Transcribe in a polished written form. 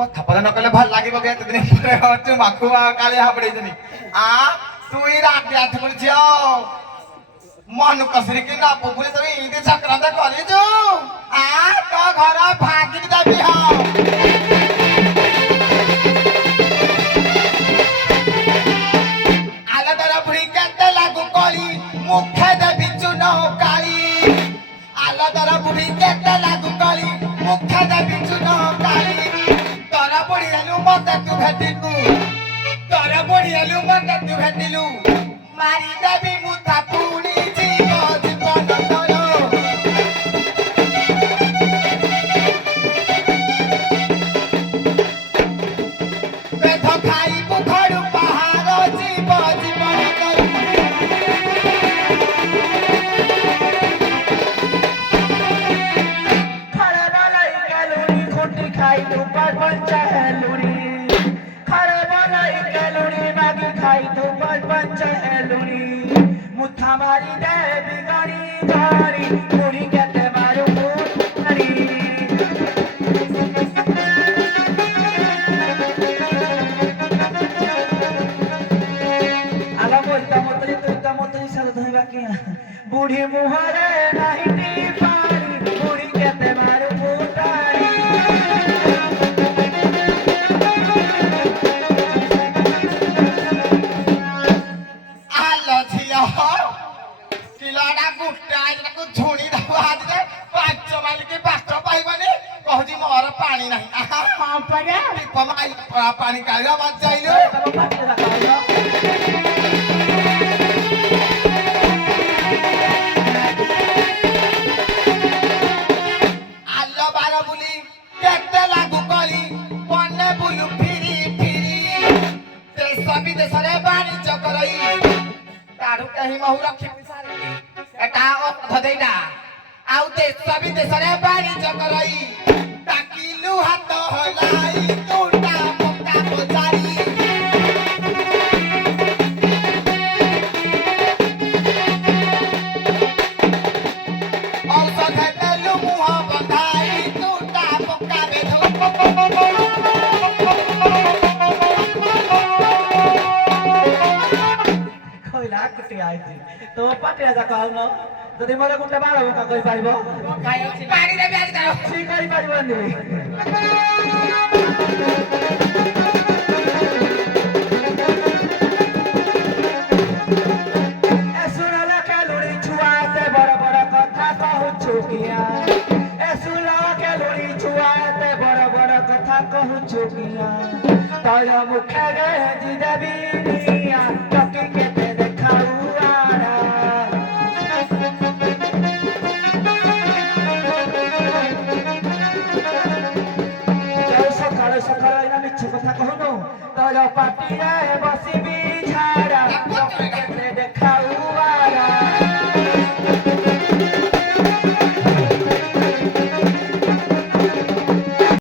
কথা পদা নকলে ভাল লাগিব গে এতদিন পরে হচ্ছে মাখুয়া কালে হাবড়েছনি তুই রাতে আঠ করছি মন কসরে কি না পুকুরে তুমি ইদি চক্রান্ত করিছু তো ঘর ভাগি দেবি আলো তোর ভুড়ি কেতে লাগু কলি মুখে দেবি চুন কালি আলো তোর ভুড়ি কেতে লাগু কলি মুখে দেবি চুন কালি তোর পড়িয়ালু মতে তু ভেটিলু তোর পড়িয়ালু মতে তু ভেটিলু মারি দেবি মুথা পুনি জীবন তোর বেধ খাইবু ঘরু পাহাড় জীবন তোর खड़े वालाई कैलोरी खोटी खाई तो पर पंचा हैलोरी खड़े वालाई कैलोरी मागी खाई तो पर पंचा हैलोरी मुठा मारी दे बिगाड़ी गाड़ी पूरी कहते मारो मुठरी आला बोलता मोतरी सर धोई बाकी बूढ़ी मुहरे नहीं टी पारी पूरी कहते मारो मुठरी আলো ঝিও কিলটা গুটা এটাকে ঝুড়ি দেবো হাতে পাঁচ মাইলকে পাঁচ পাইবানি কହୁଛି ମୋର ପାଣି ନାହିଁ हाँ पर ପାଣି କାଢିବା ବାদ ଯାଇଲୁ चलो पानी रखा ଆଲ ବାର ବୁଲି କେତେ ଲାଗୁ କଳି ବନେ ବୁଲୁ ଫିରି ଦେଶ ବିଦେଶରେ ବାଣିଜ୍ୟ କରଇ ତାଠୁ କେହି ମହୁ ରଖିବି ଏଟା ଅଧଦେଇଟା ଆଉ ଦେଶ ବିଦେଶରେ ବାଣିଜ୍ୟ କରଇ ତାକିଲୁ ହାତ ହଲାଇ ତୁଟା ପକା ବଜାରି ଔଷଧ ଦେଲୁ ମୁହଁ ବନ୍ଧାଇ ତୁଟା ପକା ବେଧୁ କହିଲା କୁଟି ଆଇଛି ତ ପାଟିଆ ଯାକ ଆଉ ନ ଯଦି ମୋର ଗୋଟେ ବାର ବୋକା କହିପାରିବ ପାଣି ଦେବି ଆଜି ତାର କିଛି କରିପାରିବନି ଏ ଶୁଣଲ କେଲୁଣି ଛୁଆ ଏତେ ବଡ଼ ବଡ଼ କଥା କହୁଛୁ କିଆ ଏ ଶୁଣ କେଲୁଣି ଛୁଆ ଏତେ ବଡ଼ ବଡ଼ କଥା କହୁଛୁ କିଆ ତୋର ମୁଖରେ ଜିଦେବି ନିଆ ଟକି କେତେ ଦେଖାଉ ଆରା ସକାଳୁ ସକାଳୁ ଏଇନା ମିଛ କଥା କହୁନୁ ତୋର ପାଟିରେ